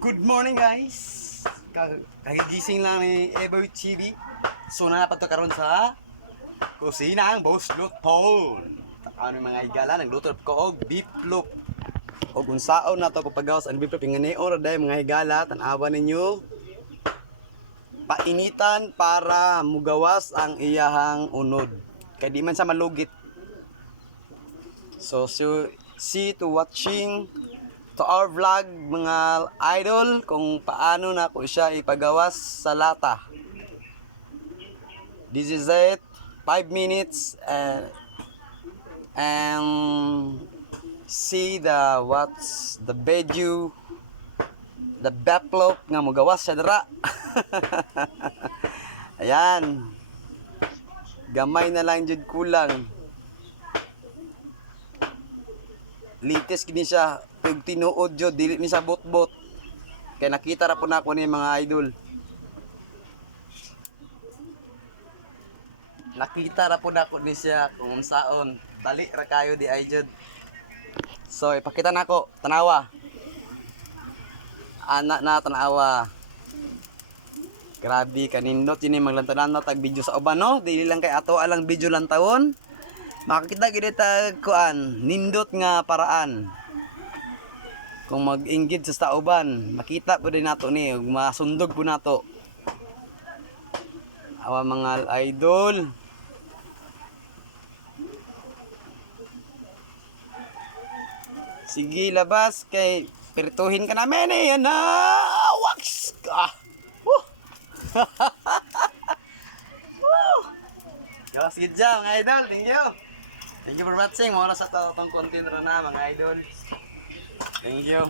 Good morning guys. Kagigising lang ni Eboy Chibi. So napato karon sa kusina ang Boss Luton. Ano mga igala nagluto ko og beef loaf. Og unsaon na to pagpagawas ang beef loaf ingani ora day mga igala tan-awa ninyo. Painitan para mugawas ang iyahang unod. Kay di man sa malugit. So see to watching to our vlog mga idol kung paano na ko siya ipagawas sa lata. This is it, 5 minutes and see the what's the video, the backlog nga magawas sa dara. Ayan, gamay na lang jud kulang. Litis gini siya pag tinuod jud dili ni sa bot-bot. Kay nakita ra po na ako ni mga idol. Nakita ra po na ako ni siya kung saon. Dali ra kayo di ay jud. So ipakita nako tanawa. Anak na tanawa. Grabe kanindot ini maglantanan na tag video sa uban no. Dili lang kay ato alang video lang taon. Makakita gid ta kuan nindot nga paraan. Kung mag-inggit sa tauban, makita po din nato ni, masundog po nato. Awa mga idol. Sige labas kay pirtuhin ka namin eh. Yan na. Wax ka. Gawas gid dyan mga idol. Thank you. Thank you for watching. Muna sa itong content na mga idol. Thank you.